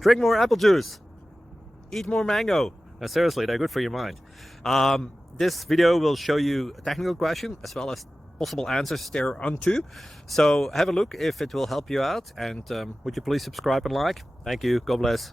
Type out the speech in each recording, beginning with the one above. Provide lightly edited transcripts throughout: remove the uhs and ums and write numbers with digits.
Drink more apple juice. Eat more mango. No, seriously, they're good for your mind. This video will show you a technical question as well as possible answers thereunto. So have a look if it will help you out, and would you please subscribe and like? Thank you. God bless.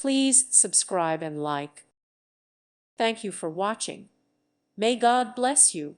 Please subscribe and like. Thank you for watching. May God bless you.